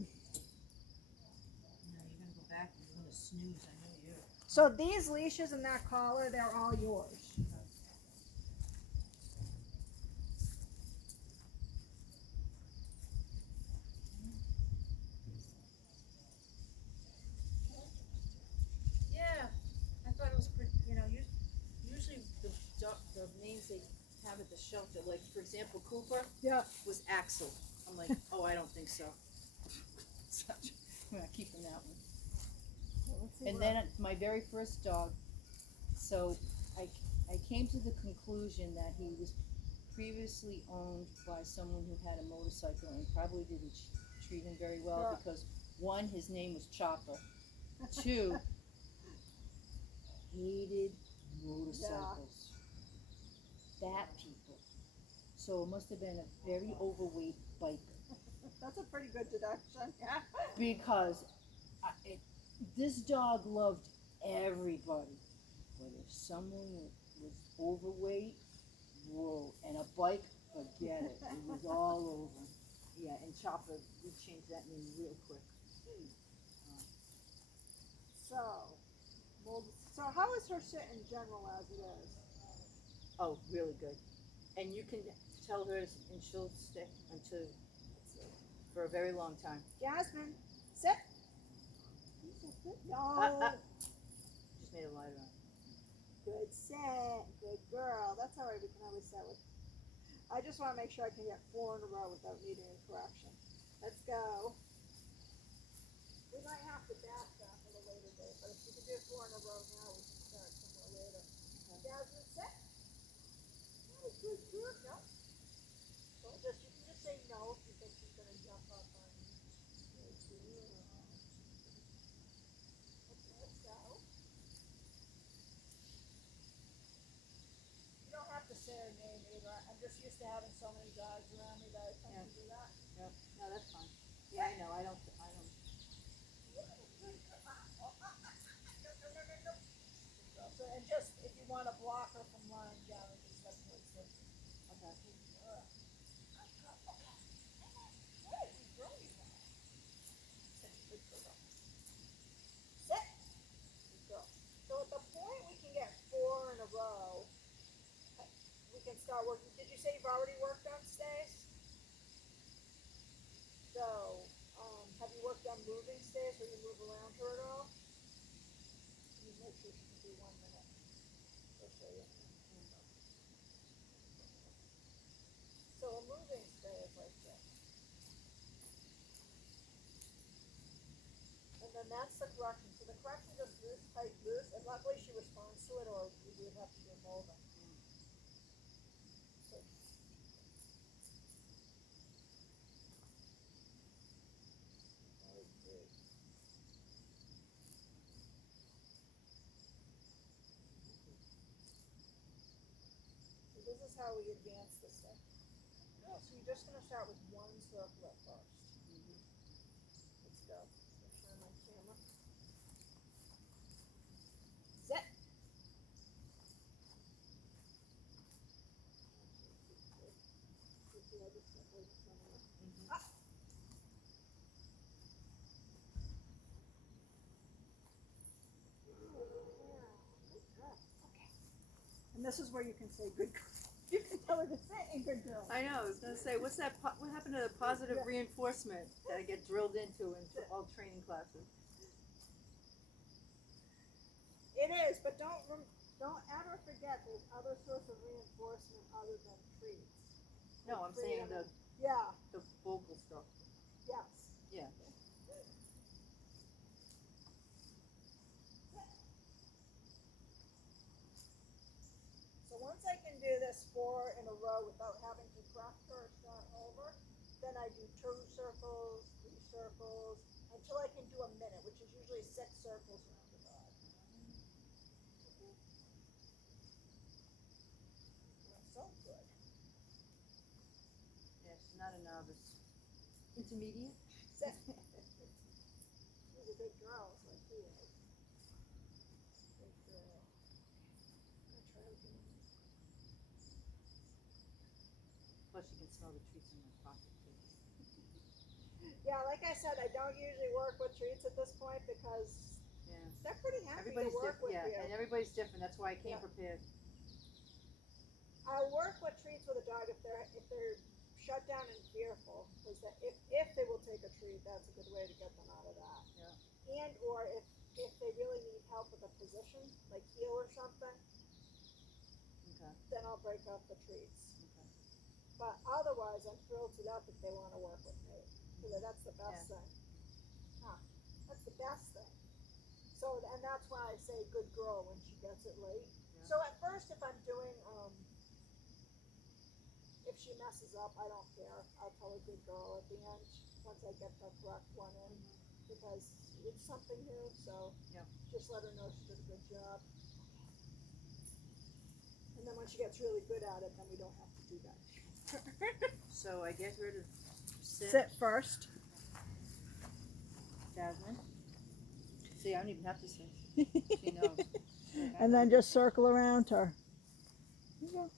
Now you're gonna go back and you're gonna snooze, I know you. So these leashes and that collar, they're all yours. Yeah, I thought it was pretty, usually the names they have at the shelter, like, for example, Cooper Yeah. was Axel. I'm like, oh, I don't think so. I'm not keeping that one. Well, let's see And what then my very first dog, so I came to the conclusion that he was previously owned by someone who had a motorcycle and probably didn't treat him very well Yeah. because one, his name was Chopper. Two, hated motorcycles. Fat people. So it must have been a very overweight biker. That's a pretty good deduction. Yeah. Because this dog loved everybody. But if someone was overweight, whoa, and a bike, forget it. It was all over. Yeah, and Chopper, we changed that name real quick. So, well, so how is her sit in general as it is? Oh, really good. And you can tell her, and she'll stick until, for a very long time. Jasmine, sit. No. Just made a light on. Good sit. Good girl. That's all right. We can always set with. I just want to make sure I can get 4 in a row without needing a correction. Let's go. We might have to back that at a later date, but if we can do 4 in a row now, we can start somewhere later. Jasmine, sit. Oh, good girl. No. So you can just say no if you think she's gonna jump up on you. Good girl. Okay, let's go. You don't have to say her name either. I'm just used to having so many dogs around me that I tend to do that. Yep. No, that's fine. Yeah, I know. I don't. So, and just if you want to block her from lying down, just let her sit. Okay. Sit. Good girl. So at the point we can get 4 in a row, we can start working. Did you say you've already worked on stays? So, have you worked on moving stays where you move around her at all? Let me make sure she can do 1 minute. I'll show you. So a moving stay is like this. And then that's the correction. So the correction just loose, tight, loose, and luckily she responds to it or we would have to do molding. So, very good. So this is how we advance this thing. Oh, so you're just going to start with 1 circle at first. Let's go. Let's turn my camera. Set. And this is where you can say good girl. You can tell her to say good girl. I know. I was gonna say, what happened to the positive reinforcement that I get drilled into in all training classes? It is, but don't ever forget there's other sorts of reinforcement other than treats. No, I'm saying the Yeah. the vocal stuff. Yes. Yeah. So once I can do this 4 in a row without having to correct her or start over, then I do 2 circles, 3 circles, until I can do a minute, which is usually 6 circles around the dog. So good. Yeah, she's not a novice. Intermediate. Sit. She's a good girl, so she is. Good girl. I'm gonna try again. Plus, she can smell the treats in my pocket too. Yeah, like I said, I don't usually work with treats at this point because Yeah. they're pretty happy to Everybody's work different, with yeah, you. and everybody's different, that's why I came Yeah. prepared. I work with treats with a dog if they're shut down and fearful, because if they will take a treat, that's a good way to get them out of that. Yeah. And or if they really need help with a position, like heel or something, Okay, then I'll break up the treats. okay. But otherwise, I'm thrilled to death if they want to work with me. Because that's the best thing. Huh. That's the best thing. So, and that's why I say good girl when she gets it late. Yeah. So at first, if I'm doing, if she messes up, I don't care. I'll tell her good girl at the end once I get the correct one in. Because it's something new, so Yeah. just let her know she did a good job. And then when she gets really good at it, then we don't have to do that. So I get her to sit, Sit first. Jasmine. See, I don't even have to sit, she knows. Okay. And then just circle around her. There you go.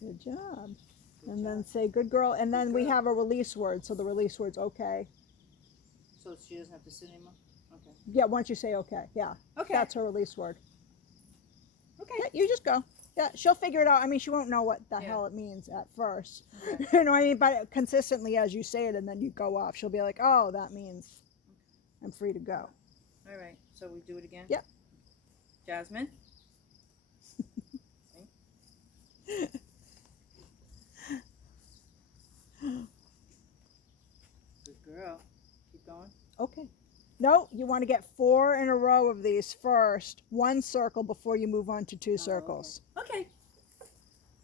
Good job. Good And then job. say good girl. And Good then we girl. have a release word. So the release word's okay. So she doesn't have to sit anymore? Okay. Yeah, once you say okay. Yeah. Okay. That's her release word. Okay. Yeah, you just go. Yeah, she'll figure it out. I mean, she won't know what the Yeah. hell it means at first. Okay. You know what I mean? But consistently as you say it and then you go off, she'll be like, oh, that means I'm free to go. All right, so we do it again? Yep. Jasmine? Good girl. Keep going. Okay. No, you want to get 4 in a row of these first. 1 circle before you move on to 2 circles. Okay.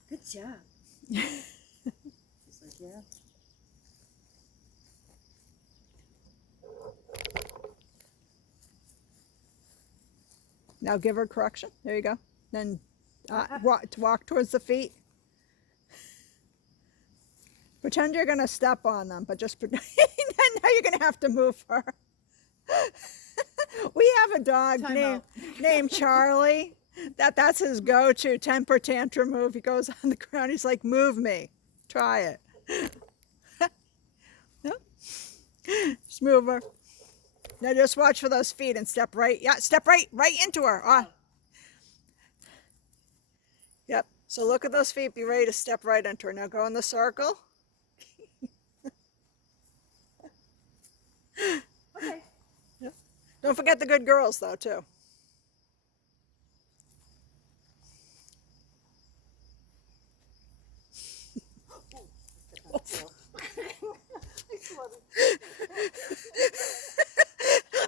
Good job. Just like, yeah. Now give her correction. There you go. Then walk towards the feet. Pretend you're going to step on them, but just pretend. Now you're going to have to move her. We have a dog named Charlie. That's his go-to temper tantrum move. He goes on the ground. He's like, move me. Try it. No? Just move her. Now just watch for those feet and step right. Yeah, step right into her. Ah. Yep. So look at those feet. Be ready to step right into her. Now go in the circle. Okay. Yep. Don't forget the good girls, though, too.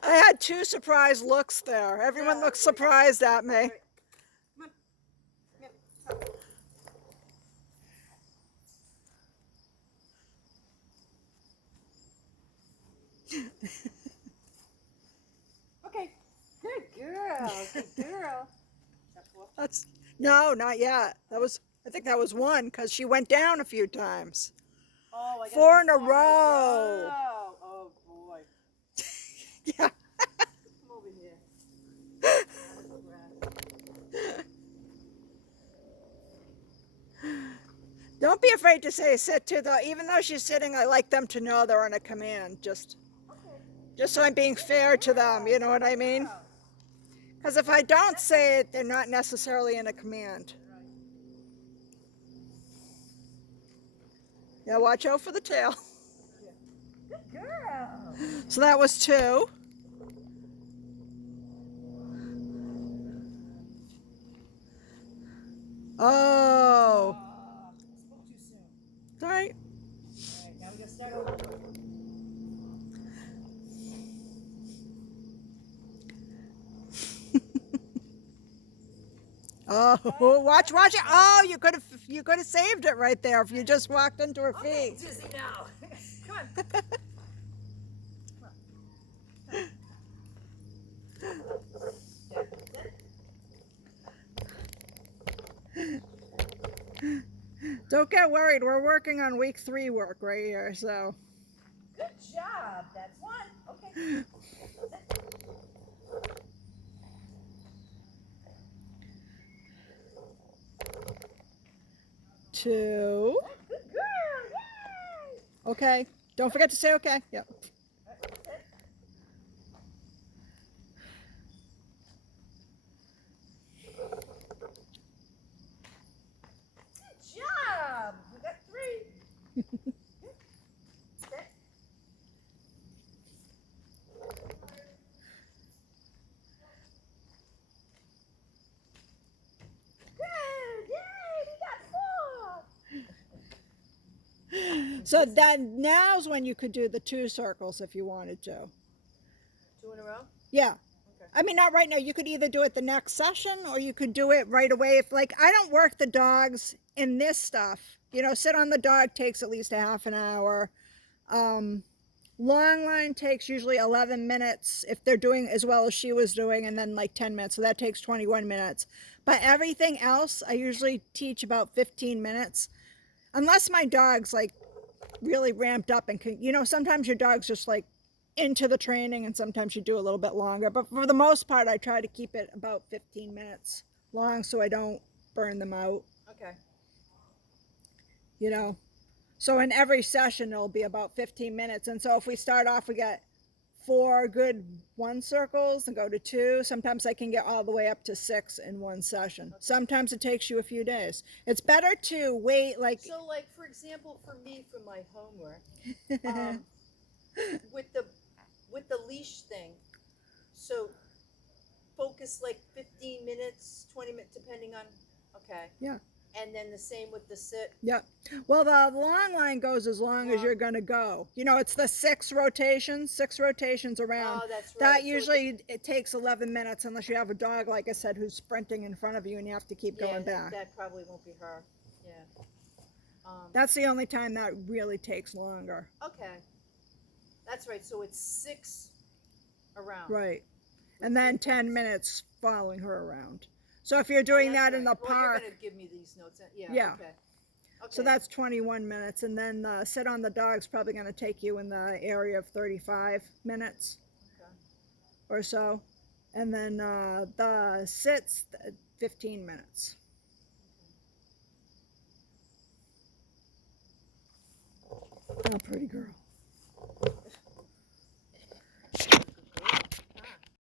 I had 2 surprised looks there. Everyone looked surprised at me. Okay. Good girl. Good girl. That's no, not yet. I think that was 1 because she went down a few times. Oh, I got 4 in a row. Oh, boy. Yeah. Come over here. Don't be afraid to say sit too, though. Even though she's sitting, I like them to know they're on a command. Just so I'm being fair to them. You know what I mean? Because if I don't say it, they're not necessarily in a command. Yeah, watch out for the tail. Good girl. So that was 2. Oh. Spoke too soon. All right. All right, now we gotta start over. Oh, watch it. Oh, you could have saved it right there if you just walked into her feet. Dizzy now. Come on. Don't get worried. We're working on week 3 work right here, so. Good job. That's 1. Okay. 2. Good girl. Yay! Okay. Don't forget to say okay. Yep. Good job. We got 3. Sit. Good. Yay, we got 4. So that now's when you could do the 2 circles if you wanted to. 2 in a row? Yeah. Okay. I mean, not right now. You could either do it the next session or you could do it right away. If, like, I don't work the dogs in this stuff. You know, sit on the dog takes at least a half an hour. Long line takes usually 11 minutes if they're doing as well as she was doing, and then like 10 minutes. So that takes 21 minutes. But everything else, I usually teach about 15 minutes. Unless my dog's like really ramped up and can, you know, sometimes your dog's just like into the training and sometimes you do a little bit longer. But for the most part, I try to keep it about 15 minutes long so I don't burn them out, Okay. you know. So in every session, it'll be about 15 minutes. And so if we start off, we get 4 good 1 circles and go to 2. Sometimes I can get all the way up to 6 in one session. Okay. Sometimes it takes you a few days. It's better to wait like So, like, for example, for me, for my homework, with the leash thing, so focus like 15 minutes, 20 minutes, depending on. Okay. Yeah. And then the same with the sit. Yep. Well, the long line goes as long as Long. you're going to go. You know, it's the 6 rotations around. Oh, that's right. That So usually it takes 11 minutes unless you have a dog, like I said, who's sprinting in front of you and you have to keep going back. That probably won't be her. Yeah. That's the only time that really takes longer. Okay. That's right. So it's 6 around. Right. And then 10 minutes following her around. So if you're doing that in the Well, park, you're gonna give me these notes. Yeah. Yeah. Okay. so that's 21 minutes. And then the sit on the dog's probably going to take you in the area of 35 minutes Okay. or so. And then the sits, 15 minutes. Oh, pretty girl.